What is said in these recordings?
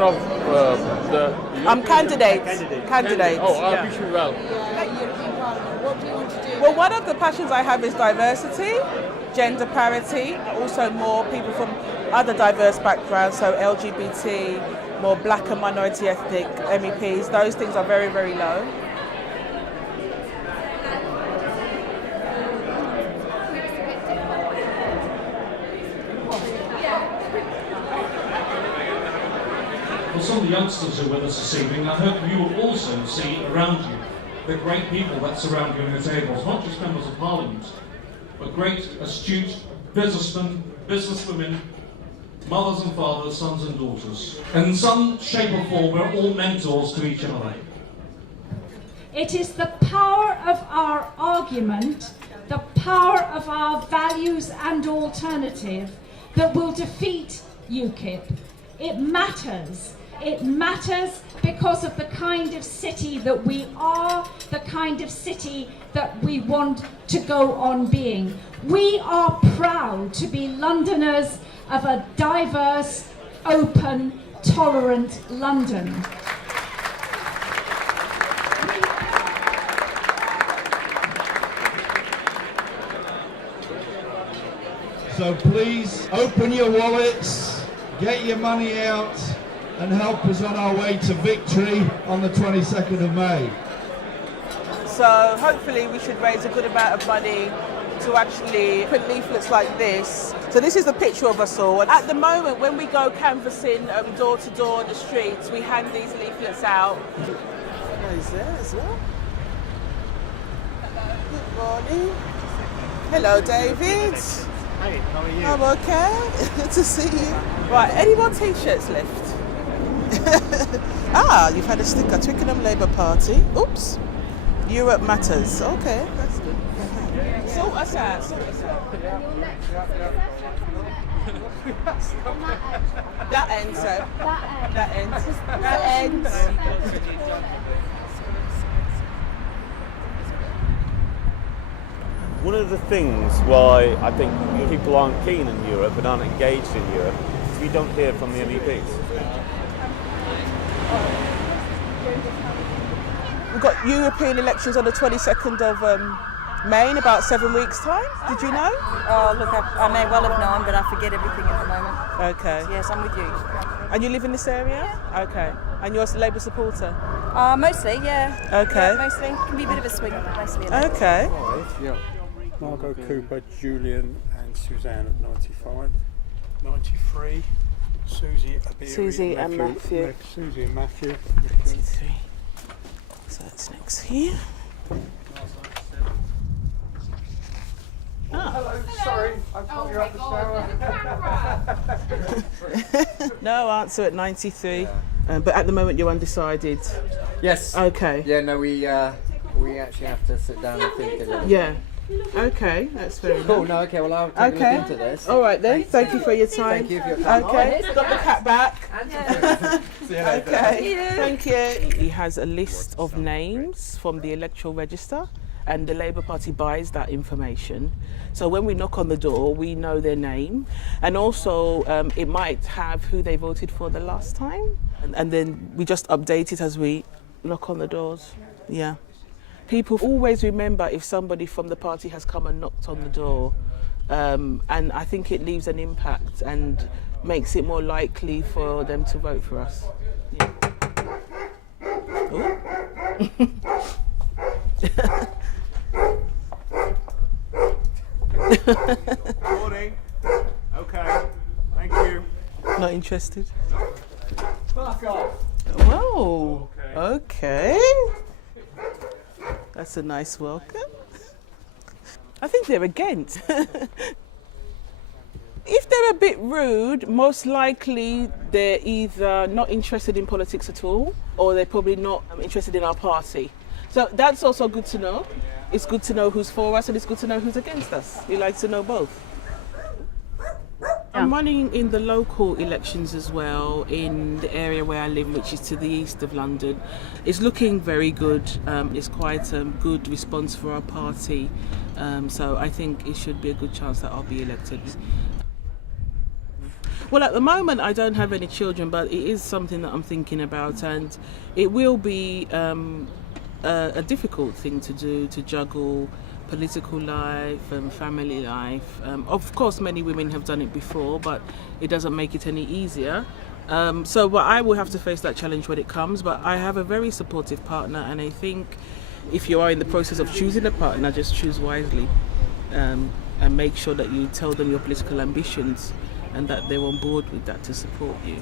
one of the... I'm candidate. Oh, I wish you well. What do you want to do? Well, one of the passions I have is diversity, gender parity, also more people from other diverse backgrounds, so LGBT, more black and minority ethnic MEPs. Those things are very, very low. Well, some of the youngsters who are with us this evening, I hope you will also see around you the great people that surround you in the tables, not just members of Parliament, but great, astute businessmen, businesswomen, mothers and fathers, sons and daughters. And in some shape or form, we're all mentors to each other. It is the power of our argument, the power of our values and alternative that will defeat UKIP. It matters. It matters because of the kind of city that we are, the kind of city that we want to go on being. We are proud to be Londoners of a diverse, open, tolerant London. So please open your wallets, get your money out, and help us on our way to victory on the 22nd of May. So hopefully we should raise a good amount of money to actually print leaflets like this. So this is a picture of us all. At the moment, when we go canvassing door to door on the streets, we hand these leaflets out. Who's there as well? Good morning. Hello, David. Hey, how are you? I'm okay. Good to see you. Right, any more t-shirts left? You've had a sticker. Twickenham Labour Party. Oops. Europe Matters. Okay, that's good. Sort us out. That ends, sir. That ends. That ends. One of the things why I think people aren't keen in Europe and aren't engaged in Europe is we don't hear from the MEPs. We've got European elections on the 22nd of May in about 7 weeks' time. Did you know? Oh, look, I may well have known, but I forget everything at the moment. Okay. Yes, I'm with you. And you live in this area? Yeah. Okay. And you're a Labour supporter? Mostly, yeah. Okay. Yeah, mostly. Can be a bit of a swing, but mostly. Okay. Yeah. Margot Cooper, Julian and Suzanne at 95. 93, Susie Abiri, Susie and Matthew. Susie and Matthew. 93. So that's next here. Hello, sorry, I thought you were at the shower. No answer at 93, but at the moment you're undecided. Yes. Okay. Yeah, no, we actually have to sit down and think a little. Yeah. Okay, that's very Cool, nice. no, okay, well I'll take a look into this. All right then, thank you for your time. Thank you for your time. Okay, got the cat back. See you later. Okay, thank you. He has a list of names from the electoral register and the Labour Party buys that information. So when we knock on the door, we know their name, and also it might have who they voted for the last time, and then we just update it as we knock on the doors. Yeah. People always remember if somebody from the party has come and knocked on the door, and I think it leaves an impact and makes it more likely for them to vote for us. Yeah. Morning. Okay, thank you. Not interested? Fuck off. Whoa, okay. That's a nice welcome. I think they're against. If they're a bit rude, most likely they're either not interested in politics at all, or they're probably not interested in our party. So that's also good to know. It's good to know who's for us, and it's good to know who's against us. We like to know both. I'm running in the local elections as well in the area where I live, which is to the east of London. It's looking very good. It's quite a good response for our party. So I think it should be a good chance that I'll be elected. Well, at the moment, I don't have any children, but it is something that I'm thinking about, and it will be a difficult thing to do, to juggle political life and family life. Of course, many women have done it before, but it doesn't make it any easier. But I will have to face that challenge when it comes, but I have a very supportive partner, and I think if you are in the process of choosing a partner, just choose wisely, and make sure that you tell them your political ambitions and that they're on board with that to support you.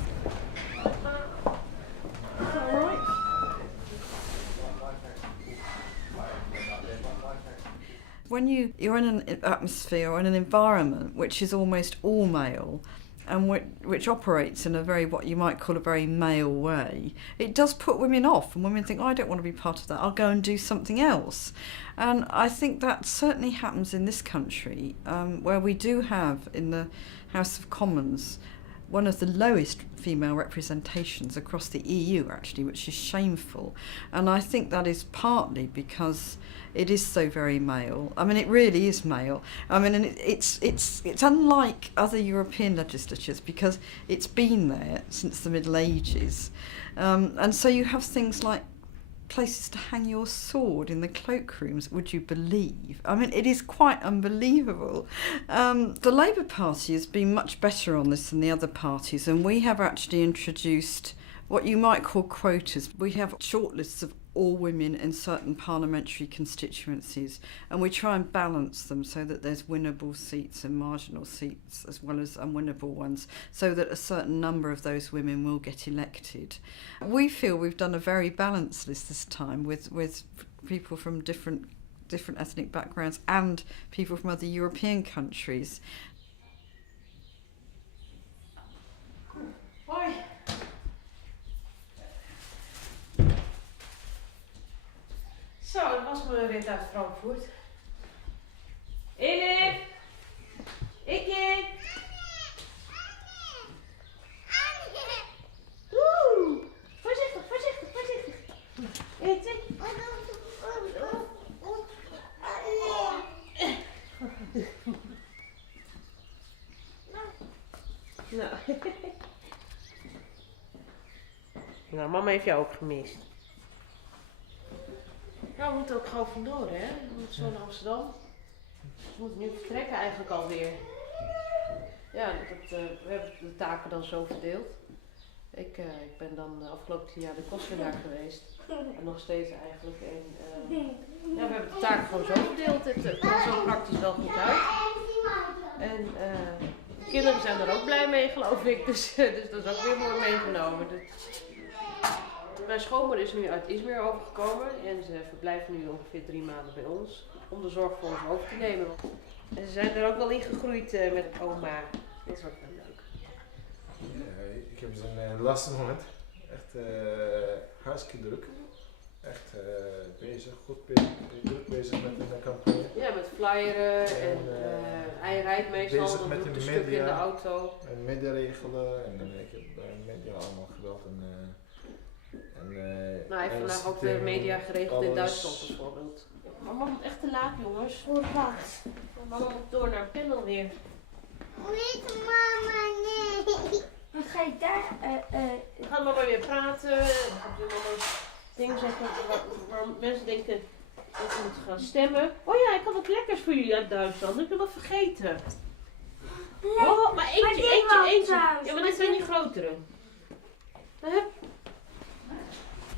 When you're in an atmosphere or in an environment which is almost all male and which operates in a very, what you might call a very male way, it does put women off, and women think, oh, I don't want to be part of that, I'll go and do something else. And I think that certainly happens in this country, where we do have in the House of Commons one of the lowest female representations across the EU, actually, which is shameful. And I think that is partly because it is so very male. I mean, it really is male. I mean, and it's unlike other European legislatures because it's been there since the Middle Ages. And so you have things like places to hang your sword in the cloakrooms, would you believe? I mean, it is quite unbelievable. The Labour Party has been much better on this than the other parties, and we have actually introduced what you might call quotas. We have shortlists of all women in certain parliamentary constituencies, and we try and balance them so that there's winnable seats and marginal seats as well as unwinnable ones, so that a certain number of those women will get elected. We feel we've done a very balanced list this time with people from different ethnic backgrounds and people from other European countries. Hoi. Zo, dat was mijn rit uit Frankfurt. Elif! Ikje! Woe! Voorzichtig, voorzichtig, voorzichtig. Eten. Nou. Nou, mama heeft jou ook gemist. Nou, we moeten ook gewoon vandoor, hè? We moeten zo naar Amsterdam. We moeten nu vertrekken eigenlijk alweer. Ja, we hebben de taken dan zo verdeeld. Ik ben dan de afgelopen 10 jaar de kostwinnaar geweest. En nog steeds eigenlijk. Ja, we hebben de taken gewoon zo verdeeld. Het komt zo praktisch wel goed uit. En de kinderen zijn er ook blij mee, geloof ik. Dus dat is ook weer mooi meegenomen. Mijn schoonmoeder is nu uit Izmir overgekomen en ze verblijft nu ongeveer 3 maanden bij ons om de zorg voor ons over te nemen. En ze zijn er ook wel in gegroeid met oma. Dit is ook wel leuk. Ja, ik heb een lastig moment. Echt hartstikke druk. Echt bezig, goed druk bezig met een campagne. Ja, met flyeren en hij rijdt meestal bezig met een de stuk media, in de auto. En media regelen en ik heb media allemaal gebeld. Nou, hij heeft vandaag ook de media geregeld in Duitsland bijvoorbeeld. Mama moet echt te laat, jongens. Hoe wat? Mama moet door naar een panel weer. Niet mama, nee. Dan ga je daar... Dan gaat mama weer praten. Dan gaat mama dingen zeggen waar mensen denken dat ze moeten gaan stemmen. Oh ja, ik had wat lekkers voor jullie uit Duitsland. Dat heb ik wel vergeten. Oh, maar eentje. Ja, maar dit zijn die grotere.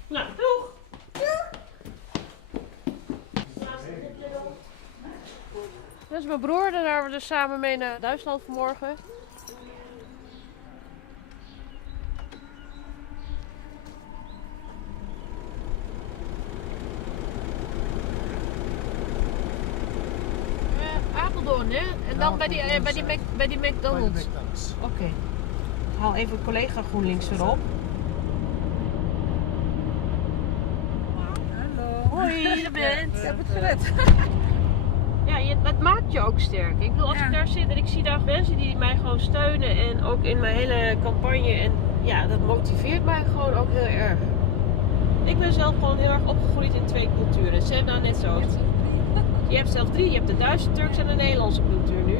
Nou, doeg! Dat is mijn broer, daar gaan we dus samen mee naar Duitsland vanmorgen. Apeldoorn, hè? En dan bij die McDonald's. Oké. Ik haal even een collega GroenLinks erop. Hoi, je bent. Ik heb het gered. Ja, dat maakt je ook sterk. Ik bedoel, als ik daar zit en ik zie daar mensen die mij gewoon steunen en ook in mijn hele campagne. En ja, dat motiveert mij gewoon ook heel erg. Ik ben zelf gewoon heel erg opgegroeid in 2 culturen. Senna net zo. Je hebt zelf 3. Je hebt de Duitse, Turkse en de Nederlandse cultuur nu.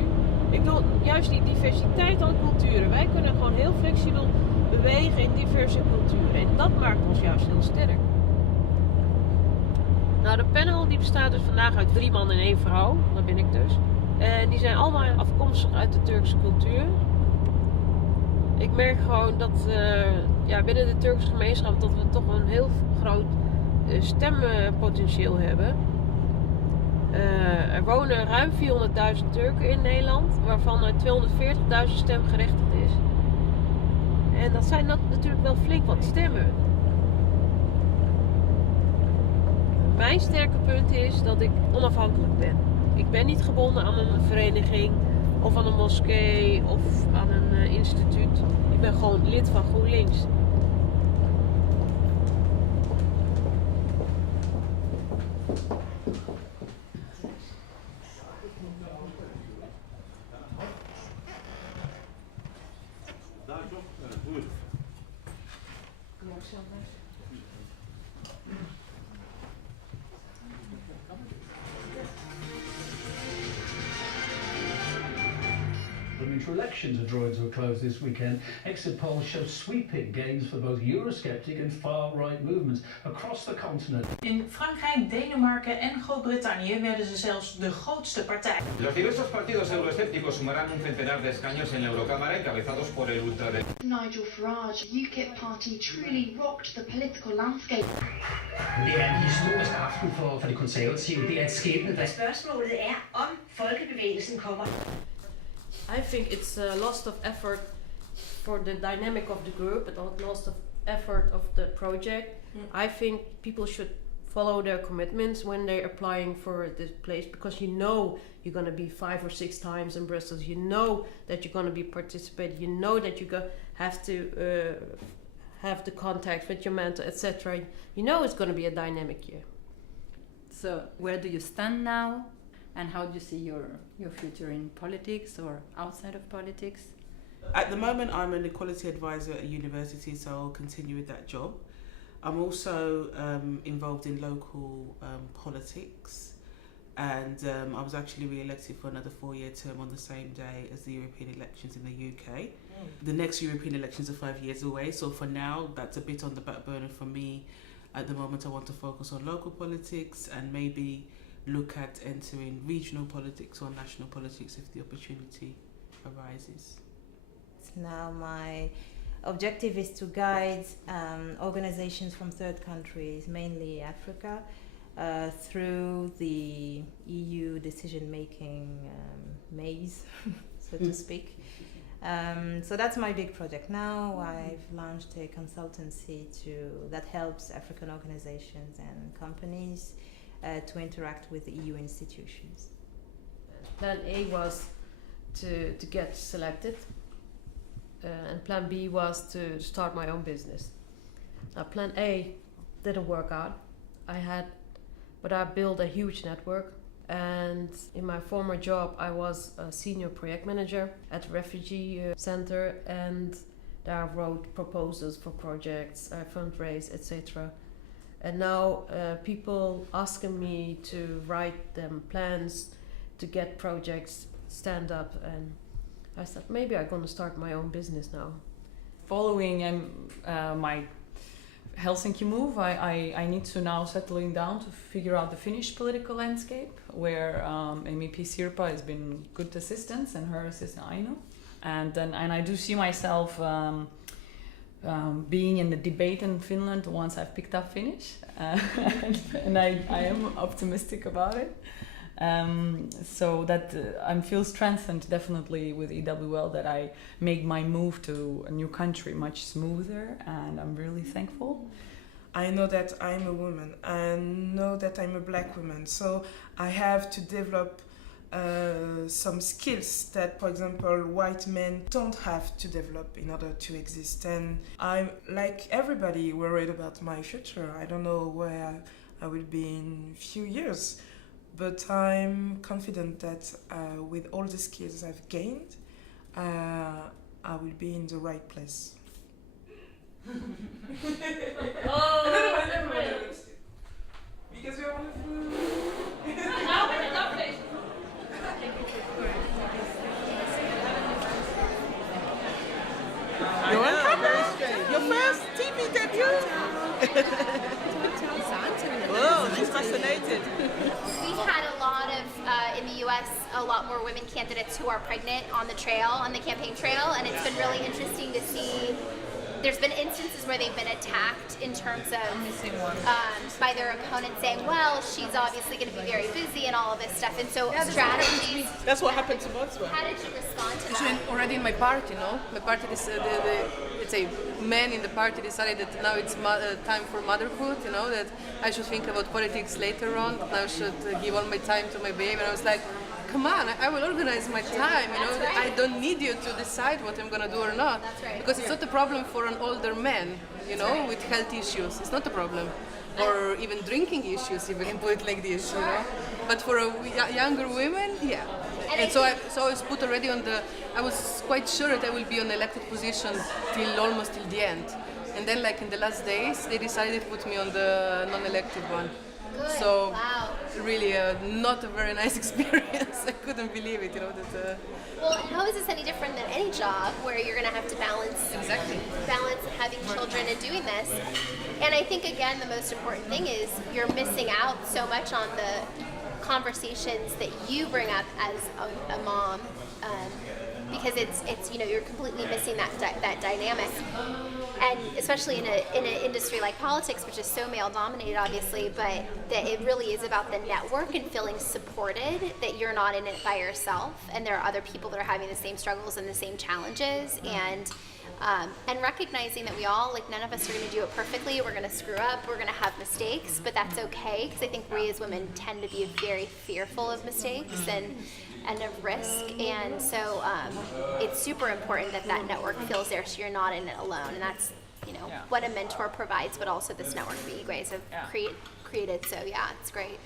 Ik bedoel, juist die diversiteit aan culturen. Wij kunnen gewoon heel flexibel bewegen in diverse culturen. En dat maakt ons juist heel sterk. Nou, de panel die bestaat dus vandaag uit 3 man en 1 vrouw. Dat ben ik dus. En die zijn allemaal afkomstig uit de Turkse cultuur. Ik merk gewoon dat binnen de Turkse gemeenschap dat we toch een heel groot stempotentieel hebben. Er wonen ruim 400.000 Turken in Nederland, waarvan er 240.000 stemgerechtigd is. En dat zijn natuurlijk wel flink wat stemmen. Mijn sterke punt is dat ik onafhankelijk ben. Ik ben niet gebonden aan een vereniging of aan een moskee of aan een instituut. Ik ben gewoon lid van GroenLinks. Parliamentary elections are drawing to a close this weekend. Exit polls show sweeping gains for both Eurosceptic and far-right movements across the continent. In Frankrijk, Denemarken en Groot-Brittannië werden ze zelfs de grootste partij. Los diversos partidos euroescépticos sumarán un centenar de escaños en la Eurocámara encabezados por el ultraderecha. Nigel Farage, UKIP party truly rocked the political landscape. Det en historisk aften for de konservative. Det et skæbne. Spørgsmålet om folkebevægelsen kommer. I think it's a loss of effort for the dynamic of the group, but a loss of effort of the project. I think people should follow their commitments when they're applying for this place, because you know you're going to be 5 or 6 times in Brussels. You know that you're going to be participating. You know that you have to have the contact with your mentor, etc. You know it's going to be a dynamic year. So where do you stand now? And how do you see your future in politics or outside of politics? At the moment, I'm an equality advisor at a university, so I'll continue with that job. I'm also involved in local politics, and I was actually re-elected for another 4-year term on the same day as the European elections in the UK. The next European elections are 5 years away, so for now, that's a bit on the back burner for me. At the moment, I want to focus on local politics and maybe look at entering regional politics or national politics if the opportunity arises. Now my objective is to guide organizations from third countries, mainly Africa, through the EU decision-making maze, so to speak. So that's my big project now. I've launched a consultancy that helps African organizations and companies to interact with the EU institutions. Plan A was to get selected, and Plan B was to start my own business. Now Plan A didn't work out. But I built a huge network, and in my former job I was a senior project manager at a refugee center, and there I wrote proposals for projects, fundraise, etc. And now people asking me to write them plans to get projects stand up, and I said maybe I'm going to start my own business now. Following my Helsinki move, I need to now settling down to figure out the Finnish political landscape, where MEP Sirpa has been good assistance, and her assistant Aino, and I do see myself being in the debate in Finland once I've picked up Finnish, and I am optimistic about it. So that I feel strengthened definitely with EWL, that I made my move to a new country much smoother, and I'm really thankful. I know that I'm a woman, I know that I'm a black woman, so I have to develop some skills that, for example, white men don't have to develop in order to exist. And I'm, like everybody, worried about my future. I don't know where I will be in a few years, but I'm confident that with all the skills I've gained, I will be in the right place. Because we are on the food. Whoa, she's fascinated. We've had a lot of, in the US, a lot more women candidates who are pregnant on the trail, on the campaign trail, and it's been really interesting to see. There's been instances where they've been attacked in terms of by their opponent saying, well, she's obviously going to be very busy and all of this stuff, and so strategies. That's what happened to Boswell. How did you respond to So that? already in my party, my party is let's say men in the party decided that now it's time for motherhood, that I should think about politics later on, that I should give all my time to my baby, and I was like, come on, I will organize my time, Right. I don't need you to decide what I'm gonna do or not. That's right. Because it's not a problem for an older man, right. with health issues. It's not a problem. Or even drinking issues, if we can put it like this, But for younger women, yeah. And so I was put already on I was quite sure that I will be on the elected position almost till the end. And then like in the last days, they decided to put me on the non-elected one. Good. So Wow. really not a very nice experience. I couldn't believe it, Well, how is this any different than any job where you're going to have to balance having children and doing this? And I think again the most important thing is you're missing out so much on the conversations that you bring up as a mom, because it's you're completely missing that dynamic. And especially in an industry like politics, which is so male dominated, obviously, but that it really is about the network and feeling supported, that you're not in it by yourself, and there are other people that are having the same struggles and the same challenges, and recognizing that we all, none of us are going to do it perfectly. We're going to screw up. We're going to have mistakes, but that's okay, because I think we as women tend to be very fearful of mistakes and of risk, and so it's super important that network feels there, so you're not in it alone, and that's what a mentor provides, but also this network that you guys have created. So yeah, it's great.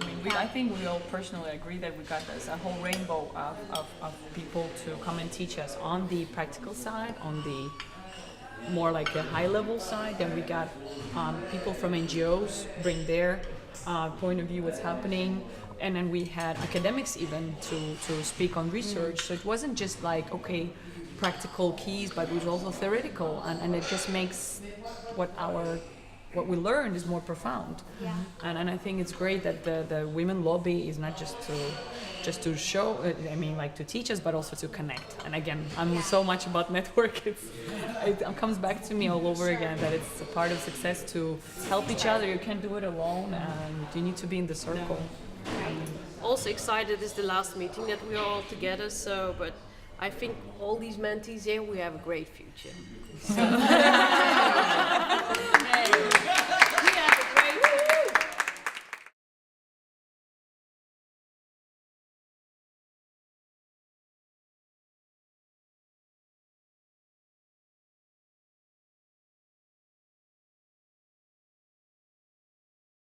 I mean, I think we all personally agree that we got a whole rainbow of people to come and teach us on the practical side, on the more like the high level side. Then we got people from NGOs bring their point of view, what's happening. And then we had academics even to speak on research. So it wasn't just like, practical keys, but it was also theoretical. And it just makes what we learned is more profound. Yeah. And I think it's great that the women lobby is not just to show, to teach us, but also to connect. And again, I'm so much about network. It comes back to me all over again that it's a part of success to help each other. You can't do it alone, and you need to be in the circle. Also excited is the last meeting that we are all together. But I think all these mentees here, we have a great future. So.